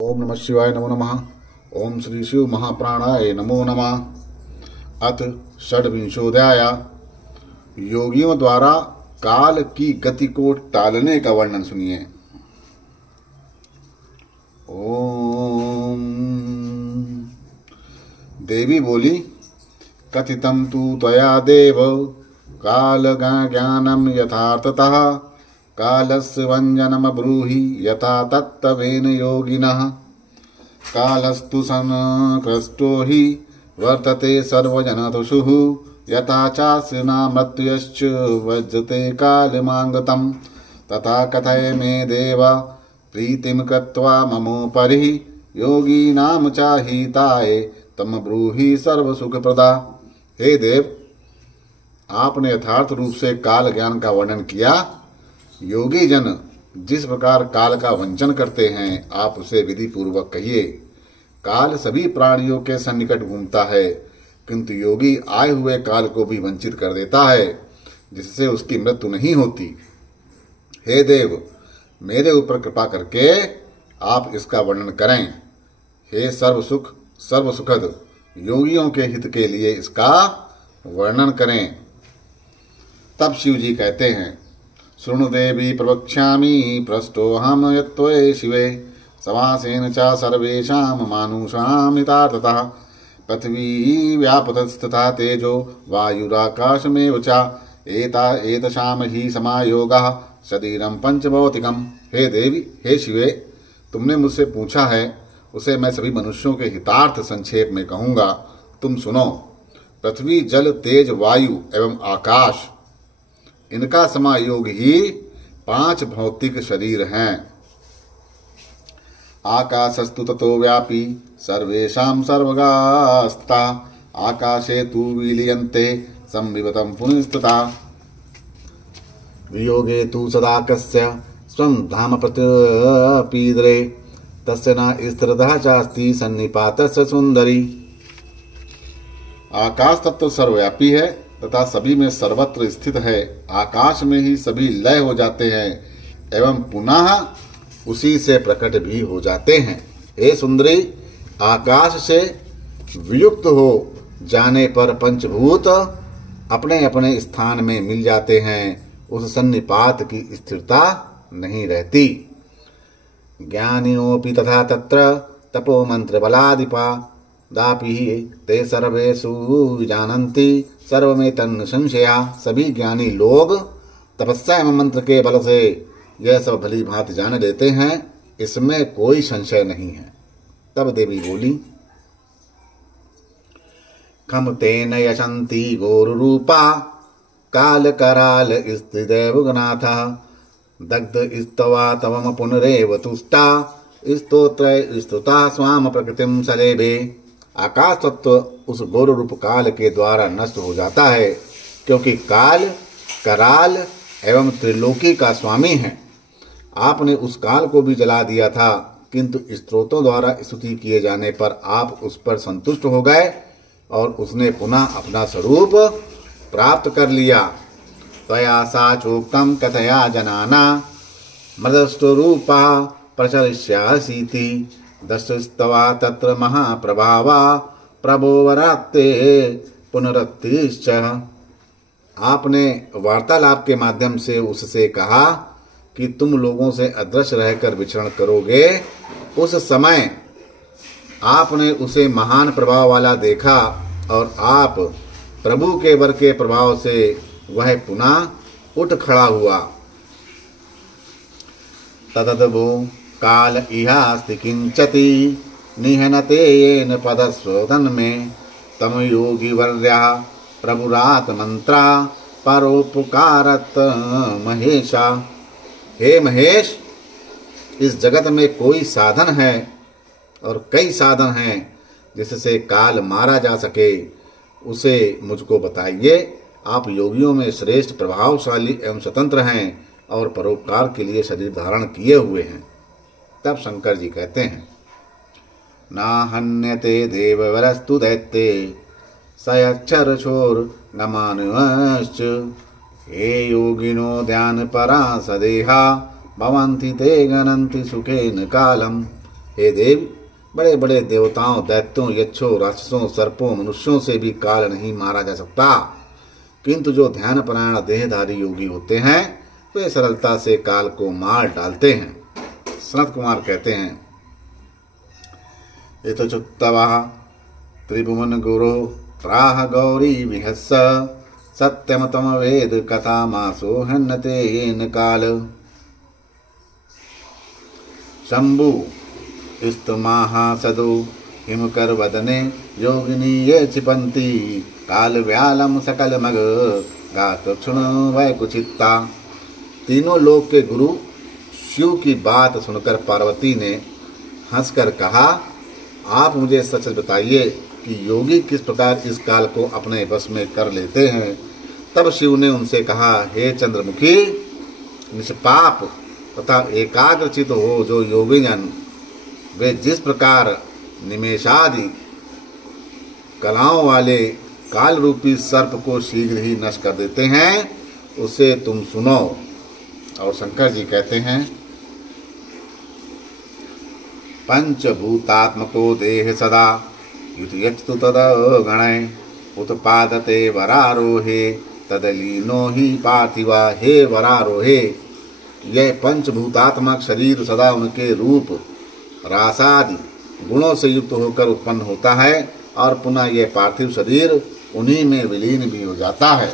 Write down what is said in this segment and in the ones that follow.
ओम नमः शिवाय नमो नमः। ओम श्री शिव महाप्राणाय नमो नमः। अथ षड्विंशोऽध्याय। योगियों द्वारा काल की गति को टालने का वर्णन सुनिए। ओम। देवी बोली, कथितं तु त्वया देव काल ज्ञानम यथार्थतः कालस्य वञ्जनम ब्रूहि यथा तत्त्वेन योगिनः। कालस्तु संकृष्टो हि वर्तते सर्वजनतुषुः यथा चास्य मृत्युश्च वज्रते कालमागतं। तथा कथय मे देव प्रीतिं कृत्वा ममोपरि योगीनां चाहिताय तम ब्रूहि सर्वसुखप्रदा। हे देव, आपने यथार्थ रूप से काल ज्ञान का वर्णन किया। योगी जन जिस प्रकार काल का वंचन करते हैं, आप उसे विधि पूर्वक कहिए। काल सभी प्राणियों के सन्निकट घूमता है, किंतु योगी आए हुए काल को भी वंचित कर देता है, जिससे उसकी मृत्यु नहीं होती। हे देव, मेरे ऊपर कृपा करके आप इसका वर्णन करें। हे सर्वसुखद योगियों के हित के लिए इसका वर्णन करें। तब शिव जी कहते हैं, शृणु देवी प्रवक्ष्यामि पृष्ठोऽहं यत्त्वये शिवे समासेन च सर्वेषां मानुषां हितार्थतः। पृथ्वी व्यापतस्तथा तेजो वायुराकाशमेव च एतेषां हि समायोगः शरीरं पंचभौतिकम्। हे देवी, हे शिवे, तुमने मुझसे पूछा है, उसे मैं सभी मनुष्यों के हितार्थ संक्षेप में कहूँगा। तुम सुनो। पृथ्वी, जल, तेज, वायु एवं आकाश, इनका समायोग ही 5 भौतिक शरीर हैं। आकाशस्तु ततो व्यापी सर्वेषां सर्वगास्ता आकाशे तु विलीयन्ते संविवतं पुनस्तथा। वियोगे तु सदा कस्य स्वं धाम प्रत्यपीदरे तस्य न स्थिरता चास्ति सन्निपातस्य सुंदरी। आकाश तत्व सर्वव्यापी है तथा सभी में सर्वत्र स्थित है। आकाश में ही सभी लय हो जाते हैं एवं पुनः उसी से प्रकट भी हो जाते हैं। हे सुंदरी, आकाश से वियुक्त हो जाने पर पंचभूत अपने अपने स्थान में मिल जाते हैं। उस सन्निपात की स्थिरता नहीं रहती। ज्ञानिनोऽपि तथा तत्र तपो मंत्र बलादिपा दापि ते सर्वेषु जानन्ति सर्वमेतन्न संशया। सभी ज्ञानी लोग तपस्या एवं मंत्र के बल से यह सब भली भांति जान लेते हैं, इसमें कोई संशय नहीं है। तब देवी बोली, खम तेन यशंती गोरुरूपा काल कराल स्त्रीदेव गनाथ दग्ध स्तवा तवम पुनरेव तुष्टा स्तोत्र स्तुता स्वाम प्रकृतिम सलेभे। आकाश तत्व उस गौर रूप काल के द्वारा नष्ट हो जाता है, क्योंकि काल कराल एवं त्रिलोकी का स्वामी है। आपने उस काल को भी जला दिया था, किंतु स्त्रोतों द्वारा स्तुति किए जाने पर आप उस पर संतुष्ट हो गए और उसने पुनः अपना स्वरूप प्राप्त कर लिया। त्वया सा चोक्तम कथया जनाना मृदष्टरूपा प्रचलिष्यासीति दशस्तवा तत्र महाप्रभावा प्रभोवरात्ते पुनरत्तिश्च। आपने वार्तालाप के माध्यम से उससे कहा कि तुम लोगों से अदृश्य रहकर विचरण करोगे। उस समय आपने उसे महान प्रभाव वाला देखा और आप प्रभु के वर के प्रभाव से वह पुनः उठ खड़ा हुआ। तदद्भो काल इहास्ति किंचति निहनते येन पदस्वदन में तम योगी वर्या प्रभुरात मंत्रा परोपकारत महेशा। हे महेश, इस जगत में कोई साधन है और कई साधन हैं जिससे काल मारा जा सके, उसे मुझको बताइए। आप योगियों में श्रेष्ठ, प्रभावशाली एवं स्वतंत्र हैं और परोपकार के लिए शरीर धारण किए हुए हैं। तब शंकर जी कहते हैं, ना हन्यते देववरस्तु दैत्ये सयक्षर छोर गमानुश्च। हे योगिनो ध्यान परा सदेहा भवन्ति ते गणन्ति सुखेन कालम। हे देव, बड़े बड़े देवताओं, दैत्यों, यक्षों, राक्षसों, सर्पों, मनुष्यों से भी काल नहीं मारा जा सकता, किंतु जो ध्यान परायण देहधारी योगी होते हैं वे सरलता से काल को मार डालते हैं। सनत कुमार कहते हैं, यतोच्युतवः त्रिभुवन गुरो त्राह गौरी विहस्स सत्यम तम वेद कथा मासो हन्नते येन काल। शंभु स्तमाहासदो हिमकर वदने योगिनी ये क्षिपन्ति काल व्यालम सकल मग गास्तक्षुण वैकुचित्ता। तीनों लोक के गुरु शिव की बात सुनकर पार्वती ने हंसकर कहा, आप मुझे सच बताइए कि योगी किस प्रकार इस काल को अपने वश में कर लेते हैं। तब शिव ने उनसे कहा, हे चंद्रमुखी, निष्पाप तथा एकाग्रचित हो जो योगी जन, वे जिस प्रकार निमेषादि कलाओं वाले काल रूपी सर्प को शीघ्र ही नष्ट कर देते हैं, उसे तुम सुनो। और शंकर जी कहते हैं, पंचभूतात्मको देह सदा युतयस्तु तद गणय उत्पादते वरारोहे तदलीनो ही पार्थिवा। हे वरारोहे, यह पंचभूतात्मक शरीर सदा उनके रूप रासादि गुणों से युक्त होकर उत्पन्न होता है और पुनः यह पार्थिव शरीर उन्हीं में विलीन भी हो जाता है।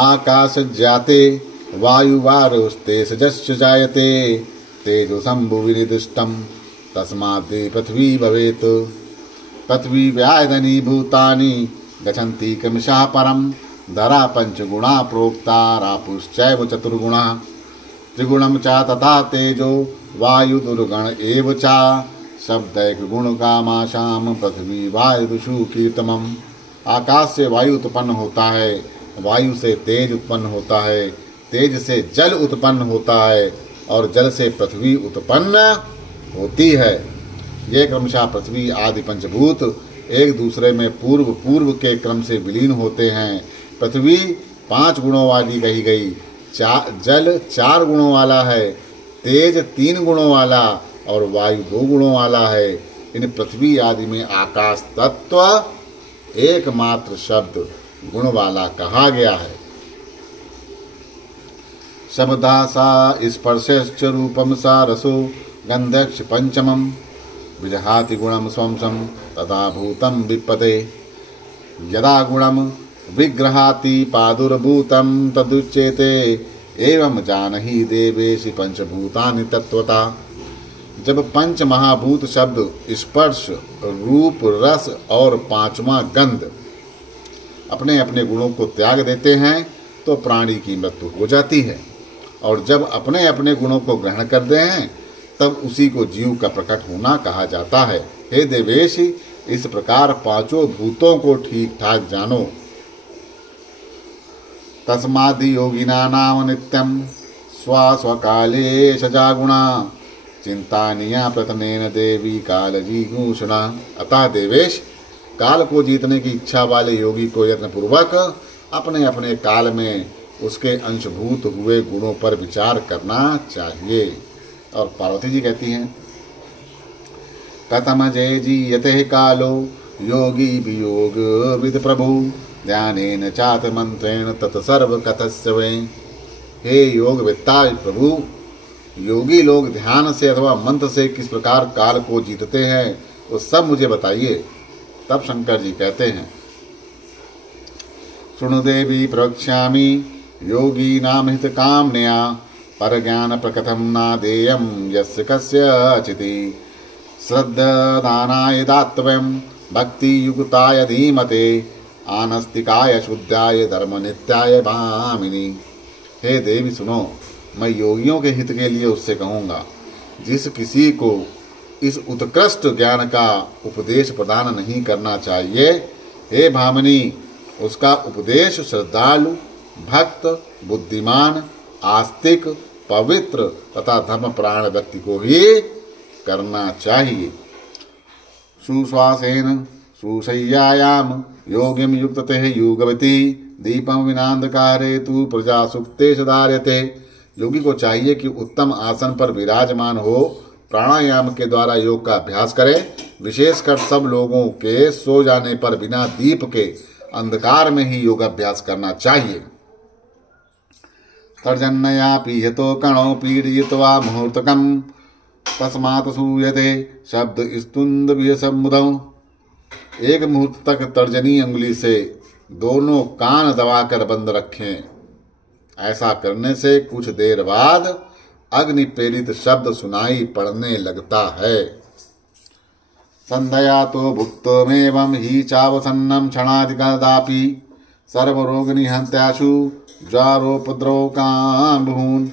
आकाश जाते वायुवारुस्ते सजस्य जायते तेजो शंभु विनिदिष्टम तस्माद् पृथ्वी भवेत्। पृथ्वी व्यायदनी भूतानि गच्छन्ति क्रमशः परम धरा पंचगुणा प्रोक्ता रापुश्चैव चतुर्गुणा त्रिगुणम च तथा तेजो वायु दुर्गण एव च शब्दैक गुण कामाशाम पृथ्वी वायुषु कीर्तमम। आकाश से वायु उत्पन्न होता है, वायु से तेज उत्पन्न होता है, तेज से जल उत्पन्न होता है और जल से पृथ्वी उत्पन्न होती है। ये क्रमशः पृथ्वी आदि पंचभूत एक दूसरे में पूर्व पूर्व के क्रम से विलीन होते हैं। पृथ्वी 5 गुणों वाली कही गई, जल 4 गुणों वाला है, तेज 3 गुणों वाला और वायु 2 गुणों वाला है। इन पृथ्वी आदि में आकाश तत्व एकमात्र शब्द गुण वाला कहा गया है। शब्दा सा स्पर्शश्च रूपम सा रसो गंधक्ष पंचमम विजहाति गुणम स्वंसम तथा भूतम विपते। यदा गुणम विग्रहाति पादुर्भूतम तदुच्यते एवं जानहि देवेशि पंचभूतानि तत्वता। जब पंच महाभूत शब्द स्पर्श, रूप, रस और 5वां गंध अपने अपने गुणों को त्याग देते हैं तो प्राणी की मृत्यु हो जाती है, और जब अपने अपने गुणों को ग्रहण करते हैं तब उसी को जीव का प्रकट होना कहा जाता है। हे देवेश, इस प्रकार 5 भूतों को ठीक ठाक जानो। तस्मादि योगिना नाम नित्यम स्वकाले सजागुणा चिंतानिया प्रतनेन देवी कालजीघूषणा। अतः देवेश, काल को जीतने की इच्छा वाले योगी को यत्न पूर्वक अपने अपने काल में उसके अंशभूत हुए गुणों पर विचार करना चाहिए। और पार्वती जी कहती हैं, कथम जय जीयते कालो योगी वियोग विद प्रभु ध्यानेन चात मंत्रेण तत्सर्व कथस्य वै। हे योग विद्ता प्रभु, योगी लोग ध्यान से अथवा मंत्र से किस प्रकार काल को जीतते हैं वो सब मुझे बताइए। तब शंकर जी कहते हैं, सुनु देवी प्रवक्ष्यामि योगी नाम हित कामनया पर ज्ञान प्रकथम नादेयम यस्य कस्य अचिति श्रद्धानाय दातव्यम भक्ति युक्ताय धीमते आनस्तिकाय शुद्धाय धर्म नित्याय भामिनी। हे देवी सुनो, मैं योगियों के हित के लिए उससे कहूँगा जिस किसी को इस उत्कृष्ट ज्ञान का उपदेश प्रदान नहीं करना चाहिए। हे भामिनी, उसका उपदेश श्रद्धालु, भक्त, बुद्धिमान, आस्तिक, पवित्र तथा धर्मपरायण व्यक्ति को ही करना चाहिए। सुश्वासेन सुशय्यायाम योगिम युक्तते युगवती दीपम विनांधकारे तु प्रजा सुप्ते सदार्यते योगी को चाहिए कि उत्तम आसन पर विराजमान हो प्राणायाम के द्वारा योग का अभ्यास करे। विशेषकर सब लोगों के सो जाने पर बिना दीप के अंधकार में ही योगाभ्यास करना चाहिए। तर्जन्नया पीयतो कणो पीडयित्वा मुहूर्तकम् तस्मात् सूयते शब्द स्तुंद विसमुदौ। एक मुहूर्त तक तर्जनी अंगुली से दोनों कान दबाकर बंद रखें। ऐसा करने से कुछ देर बाद अग्नि प्रेरित शब्द सुनाई पड़ने लगता है। संध्या तो भुक्तमेवं ही चावसन्नम क्षणादिकदापि सर्वरोग निहंत्याशु ज्वारोपद्रव काम्भून्।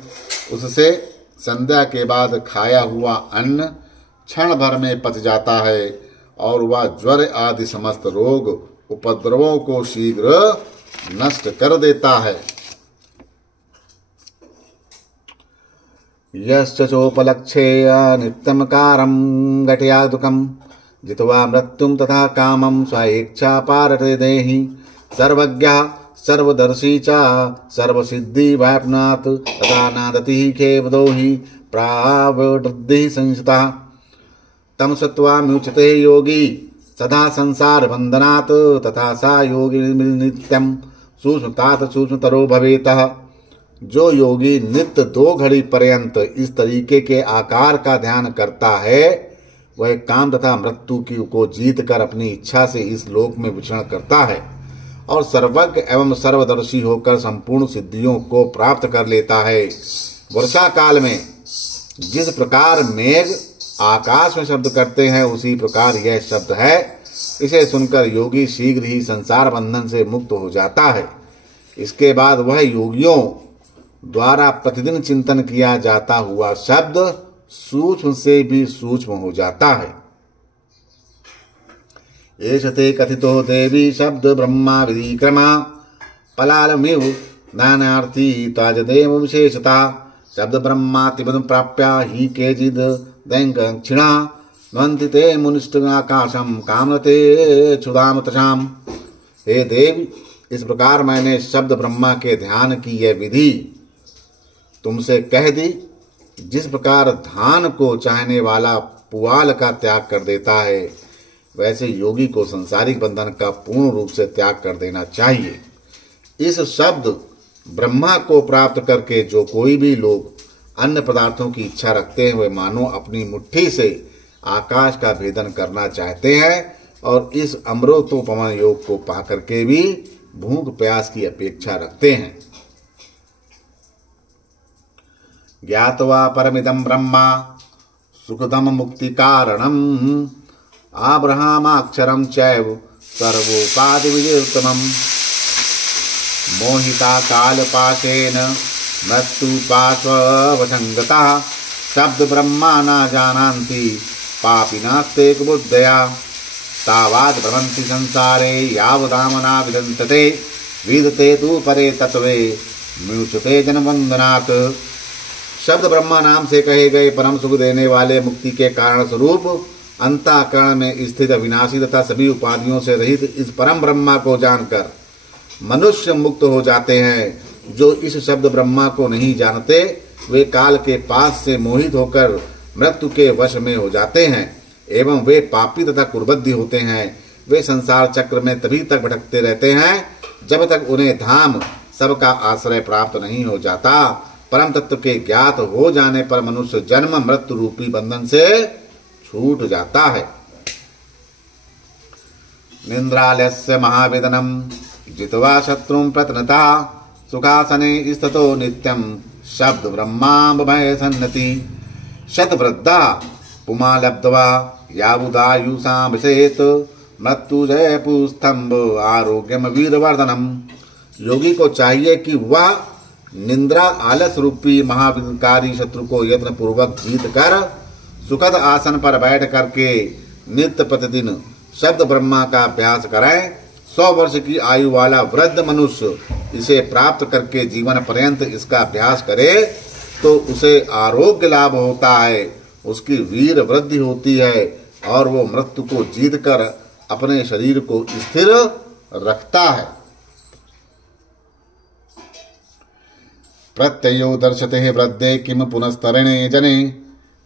उससे संध्या के बाद खाया हुआ अन्न क्षण भर में पच जाता है और वह ज्वर आदि समस्त रोग उपद्रवों को शीघ्र नष्ट कर देता है। यश्चोपलक्षेय नित्यं कारं घटयादुकं जित्वा मृत्युं तथा कामं स्वेच्छा पारते देहि। सर्वज्ञः सर्वदर्शी च सर्वसिद्धि वाप्नुयात् तथा नादति खेवदो हि प्रावृद्धि संयुता। तम सत्वा म्युच्यते योगी सदा संसार बंधनात् तथा सा योगी नित्यं सूक्ष्मतात् सूक्ष्मतरो भवेतः। जो योगी नित्य 2 घड़ी पर्यंत इस तरीके के आकार का ध्यान करता है वह काम तथा मृत्यु को जीत कर अपनी इच्छा से इस लोक में विचरण करता है और सर्वज्ञ एवं सर्वदर्शी होकर संपूर्ण सिद्धियों को प्राप्त कर लेता है। वर्षा काल में जिस प्रकार मेघ आकाश में शब्द करते हैं उसी प्रकार यह शब्द है। इसे सुनकर योगी शीघ्र ही संसार बंधन से मुक्त हो जाता है। इसके बाद वह योगियों द्वारा प्रतिदिन चिंतन किया जाता हुआ शब्द सूक्ष्म से भी सूक्ष्म हो जाता है। एष ते कथितो देवी शब्द ब्रह्मा विधिक्रमा पलालमिव ज्ञानार्थी ताजदेव विशेषता। शब्द ब्रह्मातिपदं प्राप्य ही केचिद् दैङ्गक्षिणा न्वन्ति ते मुनिष्ठाकाशं कामते क्षुधाम तशाम। हे देवी, इस प्रकार मैंने शब्द ब्रह्मा के ध्यान की यह विधि तुमसे कह दी। जिस प्रकार धान को चाहने वाला पुआल का त्याग कर देता है वैसे योगी को संसारिक बंधन का पूर्ण रूप से त्याग कर देना चाहिए। इस शब्द ब्रह्मा को प्राप्त करके जो कोई भी लोग अन्य पदार्थों की इच्छा रखते हैं वे मानो अपनी मुट्ठी से आकाश का भेदन करना चाहते हैं और इस अमृतोपम योग को पाकर के भी भूख प्यास की अपेक्षा रखते हैं। ज्ञात्वा परमिदं ब्रह्मा सुखदम मुक्ति कारणम् आब्रहामाक्षरं चैव सर्वोपाधि विजयोत्तमम्। मोहिता कालपाशेन मृत्युपाशवसंगतः शब्द ब्रह्मा न जानन्ति पापिनास्ते कुबुद्धया। तावाद् भ्रमन्ति संसारे यावदामना विदन्तते विदते तु परे तत्वे म्युच्यते जनबन्धनात्। शब्द ब्रह्मा नाम से कहे गए परम सुख देने वाले मुक्ति के कारण स्वरूप अंतःकरण में स्थित अविनाशी तथा सभी उपाधियों से रहित इस परम ब्रह्मा को जानकर मनुष्य मुक्त हो जाते हैं। जो इस शब्द ब्रह्मा को नहीं जानते वे काल के पास से मोहित होकर मृत्यु के वश में हो जाते हैं एवं वे पापी तथा कुर्बद्धी होते हैं। वे संसार चक्र में तभी तक भटकते रहते हैं जब तक उन्हें धाम सबका आश्रय प्राप्त नहीं हो जाता। परम तत्व के ज्ञात हो जाने पर मनुष्य जन्म मृत्यु रूपी बंधन से छूट जाता है। निंद्रालस्य महावेदनम जित्वा शत्रुं प्रतनता सुखासने स्थितो नित्यं शब्द ब्रह्माम्बमय सन्नति। शतवृद्धा पुमा लब्ध्वा यावुदायुषां विशेत मृत्युजय पुस्तंभ आरोग्यम वीरवर्धनम। योगी को चाहिए कि वह निंद्रा आलस रूपी महाविकारी शत्रु को यत्न पूर्वक जीत कर सुखद आसन पर बैठ करके नित्य प्रतिदिन शब्द ब्रह्मा का अभ्यास करें। 100 वर्ष की आयु वाला वृद्ध मनुष्य इसे प्राप्त करके जीवन पर्यंत इसका अभ्यास करे तो उसे आरोग्य लाभ होता है, उसकी वीर वृद्धि होती है और वो मृत्यु को जीत कर अपने शरीर को स्थिर रखता है। प्रत्ययो दर्शते वृद्धे किम पुनस्तरणे जने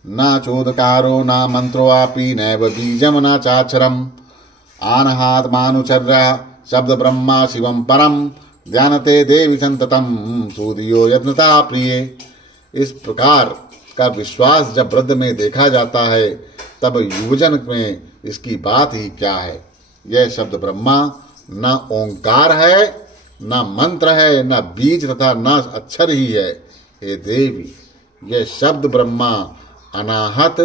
न चोदकारो न मंत्रोऽपि नैव बीजम न चाक्षरम आनहात्मानुचर्या शब्द ब्रह्मा शिवम परम ध्यानते देवी संततम सूदियो यत्नता प्रिय। इस प्रकार का विश्वास जब वृद्ध में देखा जाता है तब युवजन में इसकी बात ही क्या है। यह शब्द ब्रह्मा न ओंकार है, न मंत्र है, न बीज तथा न अक्षर ही है। हे देवी, यह शब्द ब्रह्मा अनाहत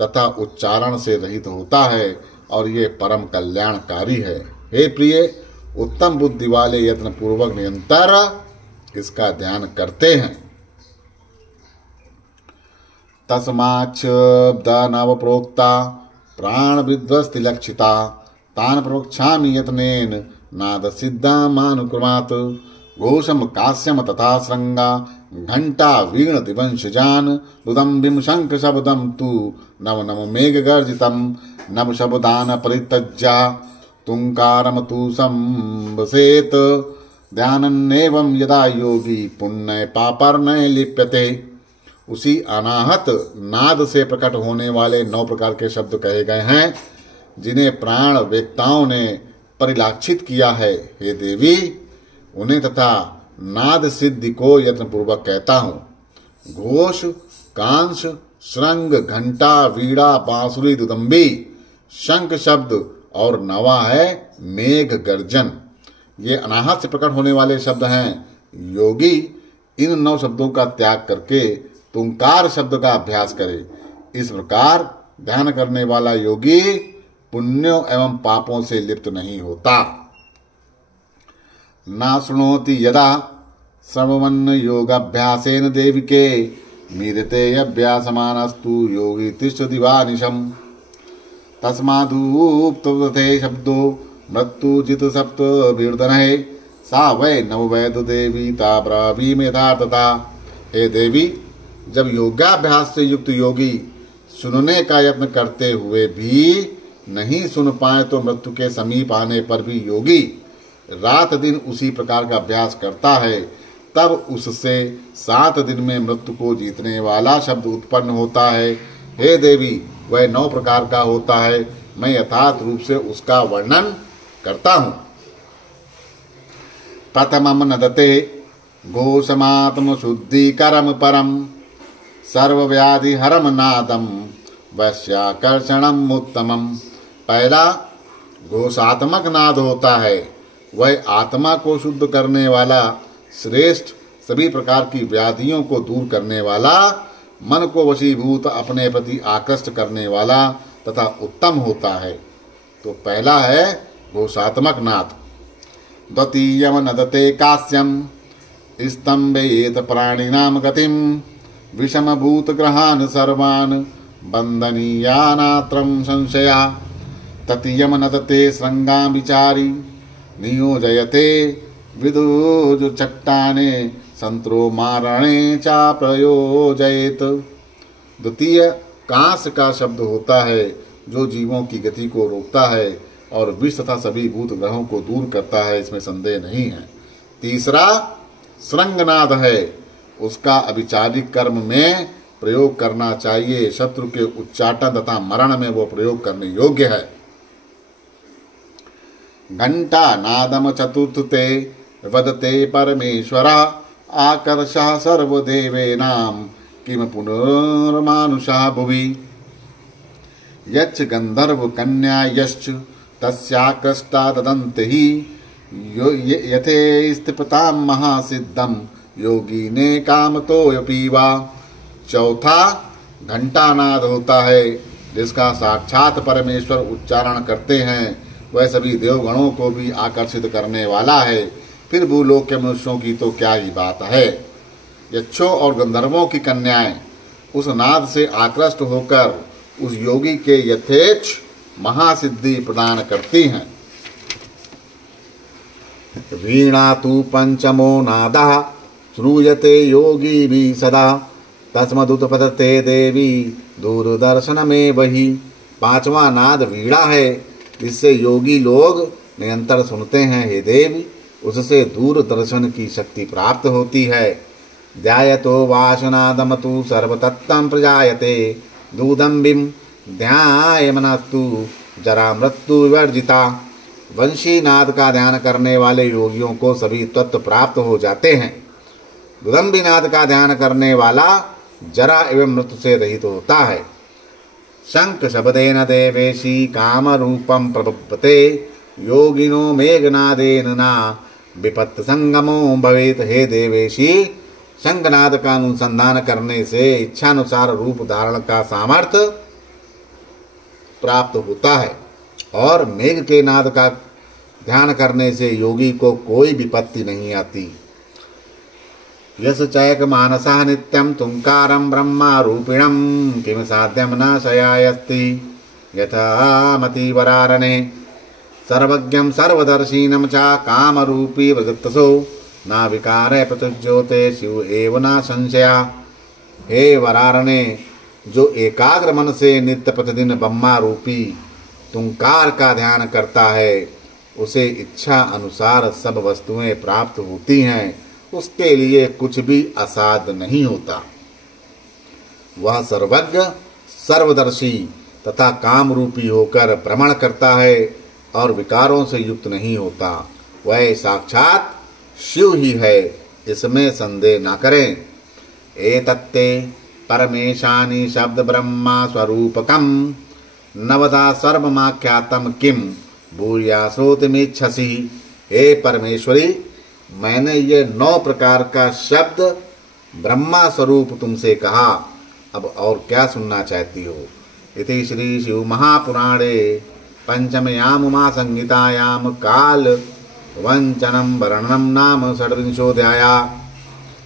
तथा उच्चारण से रहित होता है और ये परम कल्याणकारी है। हे प्रिय, उत्तम बुद्धि वाले यत्न पूर्वक निरंतर इसका ध्यान करते हैं। तस्माच्च नव प्रोक्ता प्राण विध्वस्ति लक्षिता तान प्रोक्षामि यत्नेन नाद सिद्धा मानुक्रमात् घोषम काश्यम तथा श्रृंगा घंटा वीण दिवंशजान दुदम्बिम शंख शब्दम तु नव नव मेघ गर्जितम नव शब्दान परित्यज्या तुंकारम तु संवसेत ध्यानन्नेवं यदा योगी पुण्य पापर्नय लिप्यते। उसी अनाहत नाद से प्रकट होने वाले 9 प्रकार के शब्द कहे गए हैं जिन्हें प्राण वेत्ताओं ने परिलक्षित किया है। हे देवी, उन्हें तथा नाद सिद्धि को यत्न पूर्वक कहता हूँ। घोष, कांश, श्रृंग, घंटा, वीणा, बांसुरी, दुदम्बी, शंख शब्द और नवा है मेघ गर्जन। ये अनाहत से प्रकट होने वाले शब्द हैं। योगी इन 9 शब्दों का त्याग करके तुंकार शब्द का अभ्यास करे। इस प्रकार ध्यान करने वाला योगी पुण्यों एवं पापों से लिप्त नहीं होता। न शृणोति यदा सर्वमन्न योगाभ्यासेन देविके मीरते अभ्यासमानस्तु योगी तिष्ठति वानिशम् तस्मादुक्तवते शब्दो मृत्युजित सप्त वीर्धनहे सा वै नववैद देवी ता ब्रावीम यथार्थता। हे देवी, जब योगाभ्यास से युक्त योगी सुनने का यत्न करते हुए भी नहीं सुन पाए तो मृत्यु के समीप आने पर भी योगी रात दिन उसी प्रकार का अभ्यास करता है, तब उससे 7 दिन में मृत्यु को जीतने वाला शब्द उत्पन्न होता है। हे देवी, वह 9 प्रकार का होता है। मैं यथार्थ रूप से उसका वर्णन करता हूँ। प्रथमम नदते घोषमात्म शुद्धिकरम परम सर्वव्याधि हरम नादम वश्याकर्षणम उत्तमम। पहला घोषात्मक नाद होता है। वह आत्मा को शुद्ध करने वाला, श्रेष्ठ, सभी प्रकार की व्याधियों को दूर करने वाला, मन को वशीभूत अपने प्रति आकृष्ट करने वाला तथा उत्तम होता है। तो पहला है घोषात्मक नाद। द्वितीयम नदते कास्यम स्तंभेत प्राणिनाम गतिम विषमभूत ग्रहान सर्वान बंधनीयानात्रम संशया। तृतीयम नदते श्रृंगा विचारी नियोजयते विदुज चट्टाने संत्रो मारणे चा प्रयोजयेत। द्वितीय कांस का शब्द होता है जो जीवों की गति को रोकता है और विष तथा सभी भूत ग्रहों को दूर करता है, इसमें संदेह नहीं है। तीसरा श्रृंगनाद है। उसका अभिचारिक कर्म में प्रयोग करना चाहिए। शत्रु के उच्चाटन तथा मरण में वो प्रयोग करने योग्य है। घंटा नादम चतुर्थते वदते परमेश्वरा आकर्षः सर्वदेवेनां किम पुनर्मानुषः भुवि। यच्च गंधर्व कन्या यश्च तस्याकृष्टा तदन्त ही यथे स्थिपतां महासिद्धं योगी ने काम तो पीवा। चौथा घंटानाद होता है जिसका साक्षात परमेश्वर उच्चारण करते हैं। वह सभी देवगणों को भी आकर्षित करने वाला है। फिर भूलोक के मनुष्यों की तो क्या ही बात है। यक्षों और गंधर्वों की कन्याएं उस नाद से आकृष्ट होकर उस योगी के यथेच्छ महासिद्धि प्रदान करती हैं। वीणा तु पंचमो नादः श्रूयते योगी भी सदा तस्मदुत्पद्यते देवी दूरदर्शन में वही। 5वां नाद वीणा है जिससे योगी लोग निरंतर सुनते हैं। हे देवी, उससे दूरदर्शन की शक्ति प्राप्त होती है। ध्यायतो वासनादमतु सर्वतत्तं प्रजायते दूदम्बिं ध्यायमनस्तु जरा मृत्यु विवर्जिता। वंशीनाद का ध्यान करने वाले योगियों को सभी तत्व प्राप्त हो जाते हैं। दुदम्बिनाद का ध्यान करने वाला जरा एवं मृत्यु से रहित होता है। शंख शब्देन देवेशी काम रूपम प्रबुद्धते योगिनो मेघनादेन ना विपत्त संगमो भवेत। हे देवेशी, शंखनाद का अनुसंधान करने से इच्छानुसार रूप धारण का सामर्थ्य प्राप्त होता है और मेघ के नाद का ध्यान करने से योगी को कोई विपत्ति नहीं आती। यस चैक मानसः नित्यं तुंकारं ब्रह्मारूपिणं किम साध्यं न शयायस्ति यथा मतिवरारणे सर्वज्ञं सर्वदर्शिनं च कामरूपी व्रजत्सो न विकारे प्रत्युज्योते शिव एव न संशया। हे वरारणे, जो एकाग्र मन से नित्य प्रतिदिन ब्रह्मा रूपी तुंकार का ध्यान करता है उसे इच्छा अनुसार सब वस्तुएं प्राप्त होती हैं। उसके लिए कुछ भी असाध्य नहीं होता। वह सर्वज्ञ सर्वदर्शी तथा काम रूपी होकर भ्रमण करता है और विकारों से युक्त नहीं होता। वह साक्षात शिव ही है, इसमें संदेह न करें। एतत्ते परमेशानि शब्द ब्रह्मा स्वरूपकम नवदा सर्वमाख्यातम किम भूयासोतिमिच्छसि। हे परमेश्वरी, मैंने ये 9 प्रकार का शब्द ब्रह्मा स्वरूप तुमसे कहा, अब और क्या सुनना चाहती हो। इति श्री शिव महापुराणे पंचमयाम उमा संहितायाम काल वंचनम वर्णनम नाम षड्विंशोऽध्याय।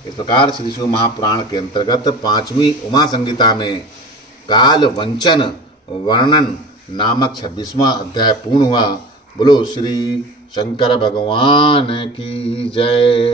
इस प्रकार श्री शिव महापुराण के अंतर्गत 5वीं उमा संहिता में काल वंचन वर्णन नामक 26वां अध्याय पूर्ण हुआ। बोलो श्री शंकर भगवान की जय।